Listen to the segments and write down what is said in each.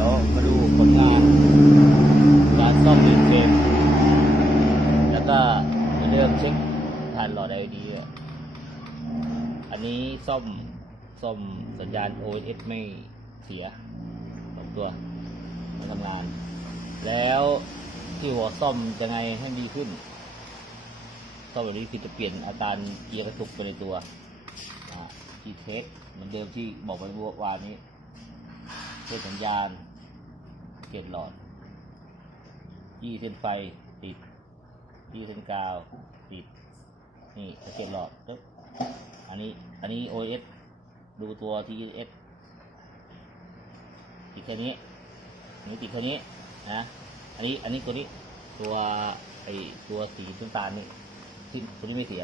ดี๋ยวมาดูผลงานการซ่อมรีเฟรมแล้วก็มาเริ่มเช็คฐานหลอด LED อะอันนี้ซ่อมซ่อมสัญญาณ OS ไม่เสียสองตัวมาทำงาน แล้วที่หัวซ่อมยังไงให้ดีขึ้นซ่อมแบบนี้คือจะเปลี่ยนอาการเกียร์กระตุกไปในตัวอ่าที่เทสเหมือนเดิมที่บอกไปเมื่อวานนี้ เส้นสัญญาณเกล็ดหลอดยี่เส้นไฟติดยี่เส้นกาวติด นี่เกล็ดหลอดปึ๊บอันนี้อันนี้ OS ดูตัว TS ติดแค่นี้นนี้ติดแค่นี้นะอันนี้อันนี้ตัวนี้ตัวไอตัวสีน้ำตาลนี่ที่ตัวนี้ไม่เสีย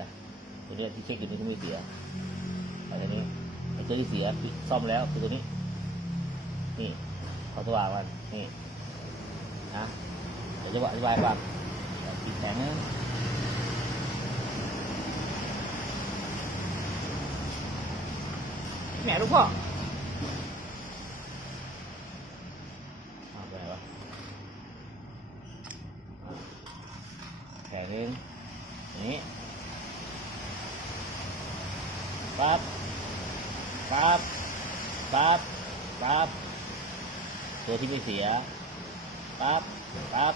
ตัวนี้ที่เช็คอยู่นี่ก็ไม่เสียอันนี้ไอตัวที่เสียซ่อมแล้วคือตัวนี้ นี่เขาสว่างมันนี่นะเดี๋ยวจะอธิบายว่าอีกแสงนึงแหมลูกพ่อเอาไปไหนวะอะแสงนึงนี่ปั๊บปั๊บปั๊บปั๊บ ตัว ที่ไม่เสียปั๊บปั๊บ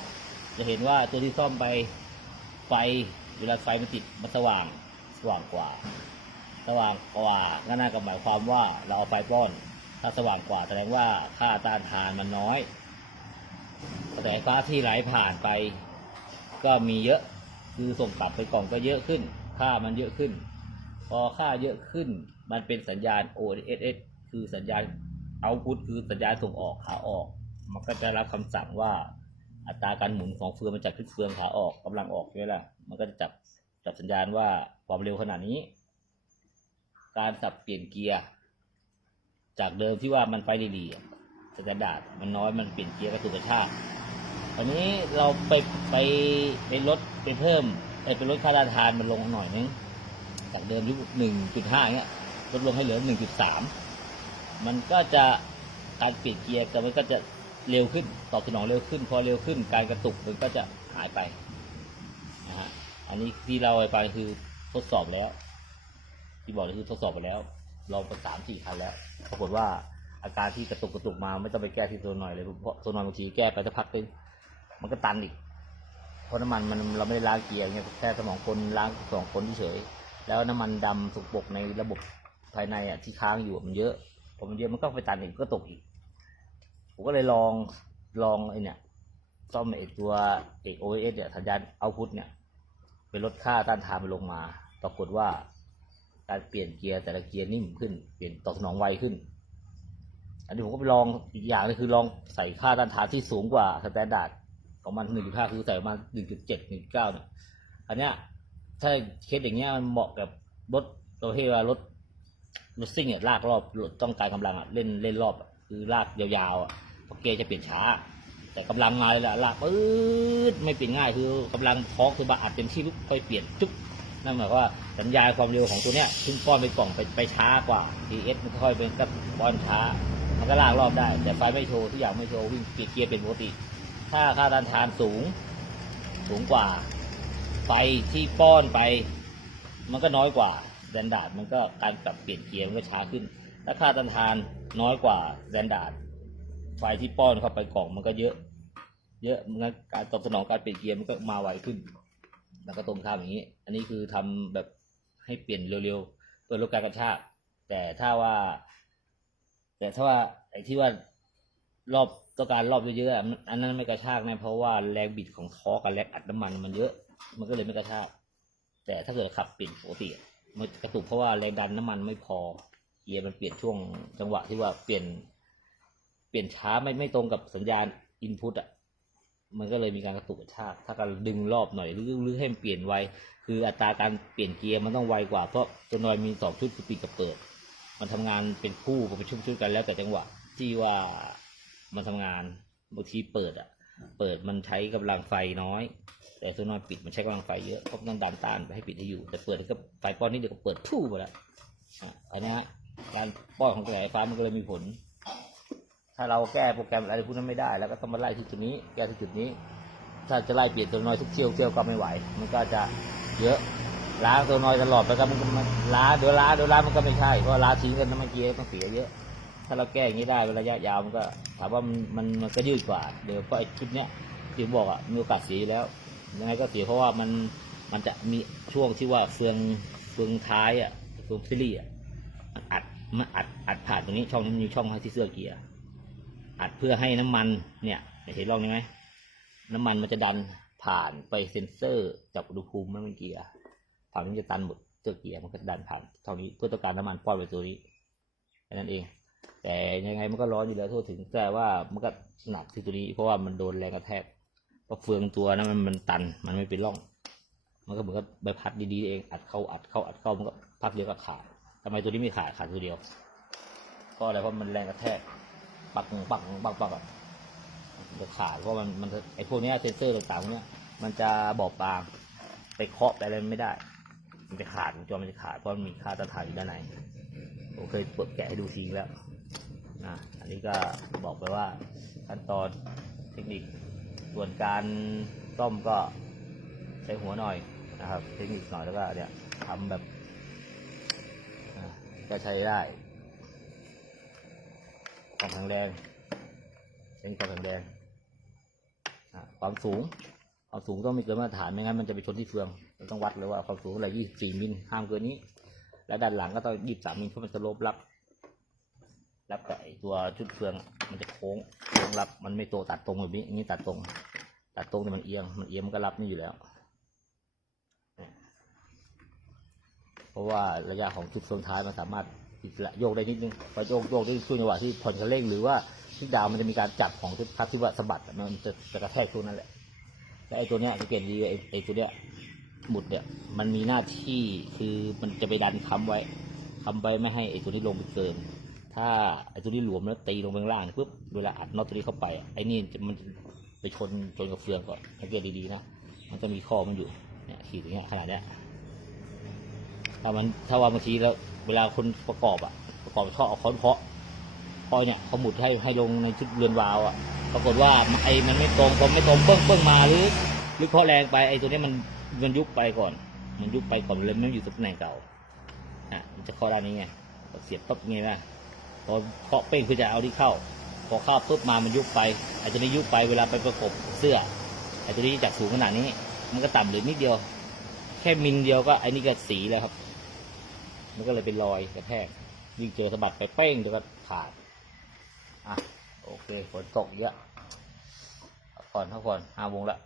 จะเห็นว่าตัวที่ซ่อมไปไฟเวลาไฟมันติดมันสว่างสว่างกว่า สว่างกว่าก็น่าก็หมายความว่าเราเอาไฟป้อน ถ้าสว่างกว่าแสดงว่าค่าต้านทานมันน้อยกระแสไฟฟ้าที่ไหลผ่านไป ก็มีเยอะคือส่งกลับไปกล่องก็เยอะขึ้น ค่ามันเยอะขึ้น พอค่าเยอะขึ้น มันเป็นสัญญาณ OSS คือสัญญาณเอาพุทคือสัญญาณส่งออกขาออก มันก็จะรับคำสั่งว่าอัตราการหมุนของเฟืองมันจากขึ้นเฟืองขาออกกำลังออกใช่ไหละ มันก็จะจับจับสัญญาณว่าความเร็วขนาดนี้ การสับเปลี่ยนเกียร์จากเดิมที่ว่ามันไปดีๆอะสแตนดาร์ดมันน้อยมันเปลี่ยนเกียร์กระตุกระชากอันนี้เราไปไปไปลดไปเพิ่มไปไปลดค่าต้าทานมันลงหน่อยนึงจากเดิมที่หนึ่งจุดห้าเงี้ยลดลงให้เหลือหนึ่งจุดสามมันก็จะการเปลี่ยนเกียร์ก็มันก็จะ เร็วขึ้น ตอบสนองเร็วขึ้น พอเร็วขึ้น การกระตุกมันก็จะหายไปนะฮะอันนี้ที่เราไปคือทดสอบแล้ว ที่บอกเลยคือทดสอบไปแล้วลองไปสามสี่ครั้งแล้วปรากฏว่าอาการที่กระตุกกระตุกมาไม่ต้องไปแก้ที่ตัวหน่อยเลยเพราะตัวหน่อยบางทีแก้ไปสักพักนึงมันก็ตันอีกเพราะน้ำมันมันเราไม่ได้ล้างเกียร์เงี้ยแค่สมองคนล้างสองคนเฉยแล้วน้ำมันดำสุกปกในระบบภายในอะที่ค้างอยู่มันเยอะพอมันเยอะมันก็ไปตันอีกก็ตกอีก ผมก็เลยลองลองไอเนี่ยซ่อมไอตัวเอกโอเอสเนี่ยสัญญาณเอาพุทเนี่ยไปลดค่าต้านทานมันลงมา ปรากฏว่า การเปลี่ยนเกียร์แต่ละเกียร์นิ่มขึ้น เปลี่ยนตอบสนองไวขึ้น อันนี้ผมก็ไปลองอีกอย่างนึงคือลองใส่ค่าต้านทานที่สูงกว่าสแตนดาร์ดของมันหนึ่งจุดห้าคือใส่ประมาหนึ่งจุดเจ็ดหนึ่งเก้าเนี่ยอันเนี้ยถ้าเคสอย่างเงี้ยมันเหมาะกับรถตัวที่ว่ารถรถซิ่งเนี่ยลากรอบรถต้องการกำลังอะเล่นเล่นรอบคือลากยาวๆอะ เพราะเกียร์จะเปลี่ยนช้า แต่กำลังมาเลยละลากปื๊ดไม่เปลี่ยนง่ายคือกำลังทอกคือบาอัดเต็มที่ลุกไปเปลี่ยนจุ๊บนั่นหมายว่าสัญญาณความเร็วของตัวเนี้ยขึ้นป้อนไปกล่องไปไปช้ากว่า DS มันค่อยเป็นกับป้อนช้า มันก็ลากรอบได้ แต่ไฟไม่โชว์ทุกอย่างไม่โชว์วิ่งเปลี่ยนเกียร์เป็นปกติ ถ้าค่าต้านทานสูง สูงกว่า ไฟที่ป้อนไป มันก็น้อยกว่าแดนดาดมันก็การปรับเปลี่ยนเกียร์มันก็ช้าขึ้น ถ้าค่าต้านทานน้อยกว่าแดนดาด ไฟที่ป้อนเข้าไปกล่องมันก็เยอะ เยอะมันก็การตอบสนองการเปลี่ยนเกียร์มันก็มาไวขึ้น แล้วก็ตรงข้ามอย่างนี้ อันนี้คือทำแบบให้เปลี่ยนเร็วๆเพื่อลดการกระชากแต่ถ้าว่า แต่ถ้าว่าไอ้ที่ว่ารอบต้องการรอบเยอะๆอันนั้นไม่กระชากแน่เพราะว่าแรงบิดของท้อกับแรงอัดน้ำมันมันเยอะ มันก็เลยไม่กระชาก แต่ถ้าเกิดขับเปลี่ยนปกติมันกระตุกเพราะว่าแรงดันน้ำมันไม่พอเกียร์มันเปลี่ยนช่วงจังหวะที่ว่าเปลี่ยน เปลี่ยนช้าไม่ไม่ตรงกับสัญญาณอินพุตอะมันก็เลยมีการกระตุกกระชากถ้าการดึงรอบหน่อยหรือหรือให้มันเปลี่ยนไวคืออัตราการเปลี่ยนเกียร์มันต้องไวกว่าเพราะตัวนอยมีสองชุดคือปิดกับเปิด มันทำงานเป็นคู่กับเป็นชุดๆกันแล้วแต่จังหวะที่ว่ามันทำงานบางทีเปิดอะ เปิดมันใช้กำลังไฟน้อย แต่ตัวนอนปิดมันใช้กำลังไฟเยอะเพราะนต้องดันต้านไปให้ปิดให้อยู่ แต่เปิดก็ไฟป้อนนี่เดี๋ยวก็เปิดทู่ไปแล้วอะอันนี้การป้อนของกระแสไฟฟ้ามันก็เลยมีผล ถ้าเราแก้โปรแกรมอะไรพวกนั้นไม่ได้แล้วก็ต้องมาไล่ที่จุดนี้ แก้ที่จุดนี้ ถ้าจะไล่เปลี่ยนตัวน้อยทุกเที่ยวเที่ยวก็ไม่ไหว มันก็จะเยอะล้าตัวน้อยตลอดไปก็มันก็มันล้าเดี๋ยวล้าเดี๋ยวล้ามันก็ไม่ใช่เพราะล้าทิ้งกันน้ำมันเกียร์ต้องเสียเยอะ ถ้าเราแก้อย่างนี้ได้ระยะยาวมันก็ถามว่ามันมันก็ยืดกว่า เดี๋ยวก็ไอ้ชุดเนี้ยที่ผมบอกอะมีโอกาสเสียแล้วยังไงก็เสียเพราะว่ามันมันจะมีช่วงที่ว่าเฟืองเฟืองท้ายอะเฟืองซิลี่อะมันอัดมันอัดอัดผ่านตรงนี้ช่องนี้มันมีช่องให้ที่เสื้อเกียร์ อัดเพื่อให้น้ำมันเนี่ยเห็นร่องนี้ไหมน้ำมันมันจะดันผ่านไปเซ็นเซอร์จับอุณหภูมิน้ำมันเกียร์ฝั่งนี้จะตันหมดเสื้อเกียร์มันก็ดันผ่านเท่านี้เพื่อต้องการน้ำมันป้อนไปตัวนี้แค่นั้นเอง แต่ยังไงมันก็ร้อนอยู่แล้วทั่วถึงแต่ว่ามันก็หนักที่ตัวนี้ เพราะว่ามันโดนแรงกระแทกเพราะเฟืองตัวนั้นมันมันตันมันไม่เป็นร่อง มันก็เหมือนกับใบพัดดีๆเองอัดเข้าอัดเข้าอัดเข้ามันก็พักเดียวก็ขาดทำไมตัวนี้ไม่ขาดขาดตัวเดียวเพราะอะไรเพราะมันแรงกระแทก ปักปักปักปักอะมันจะขาดเพราะมันมันไอพวกเนี้ยเซนเซอร์ต่างๆพวกเนี้ยมันจะบอบบางไปเคาะไปอะไรไม่ได้ มันจะขาดจรมันจะขาดเพราะมันมีค่าต้านทานอยู่ด้านในผมเคยเปิดแกะให้ดูทิ้งแล้วนะอันนี้ก็บอกไปว่าขั้นตอนเทคนิคส่วนการซ่อมก็ใช้หัวหน่อยนะครับ เทคนิคหน่อยแล้วก็เนี่ยทำแบบก็ใช้ได้ ความแข็งแรงใช้ความแข็งแรงความสูงความสูงต้องม่เกินมาตรฐานไม่งั้นมันจะไปชนที่เฟืองเราต้องวัดเลยว่าความสูงเท่าไหร่ยี่สิบสี่มิลห้ามเกินนี้ และด้านหลังก็ต้องยี่สิบสามมิลเพราะมันจะลบรับรับกับไอตัวชุดเฟืองมันจะโค้งโค้งรับมันไม่โตตัดตรงแบบนี้อย่างนี้ตัดตรง ตัดตรงแต่มันเอียงมันเอียงมันก็รับนี่อยู่แล้ว เพราะว่าระยะของชุดเฟืองท้ายมันสามารถ อิสระโยกได้นิดนึงพอโยกโยกได้ช่วงจังหวะที่ผ่อนคันเร่งหรือว่าที่ดาวมันจะมีการจับของชุดคัสที่ว่าสะบัดมันจะจะกระแทกช่วงนั้นแหละและไอ้ตัวเนี้ยสังเกตดีไอ้ไอ้ตัวเนี้ยหมุดเนี่ยมันมีหน้าที่คือมันจะไปดันค้ำไว้ค้ำไว้ไม่ให้ไอ้ตัวนี้ลงไปเกิน ถ้าไอ้ตัวนี้หลวมแล้วตีลงไปข้างล่างปุ๊บเวลาอัดน็อตตัวนี้เข้าไปไอ้นี่จะมันไปชนชนกับเฟืองก่อนสังเกตดีๆนะมันจะมีข้อมันอยู่เนี่ยขีดอย่างเงี้ยขนาดเนี้ยถ้ามันถ้าว่าบางทีแล้ว เวลาคนประกอบอะ ประกอบท่อเอาค้อนเคาะพอเนี่ยเขาหมุดให้ให้ลงในชุดเรือนวาล์วอะ ปรากฏว่าไอ้มันไม่ตรงพอไม่ตรงเปิ้งเปิ้งมาหรือหรือเคาะแรงไปไอ้ตัวนี้มันมันยุบไปก่อน มันยุบไปก่อนเลยไม่อยู่ตำแหน่งเก่าอะมันจะเคาะด้านนี้ไงเสียบปั๊บไงนะพอเคาะเป้งเพื่อจะเอาที่เข้า พอเข้าปุ๊บมามันยุบไปไอ้ตัวนี้ยุบไปเวลาไปประกบเสื้อไอ้ตัวนี้จากสูงขนาดนี้ มันก็ต่ำเหลือนิดเดียว แค่มิลเดียวก็ไอ้นี่ก็สีแล้วครับ มันก็เลยเป็นรอยกระแทกยิ่งเจอสะบัดไปเป้งเดี๋ยวก็ขาด อะ โอเคฝนตกเยอะพักผ่อนพักผ่อนห้าโมงละ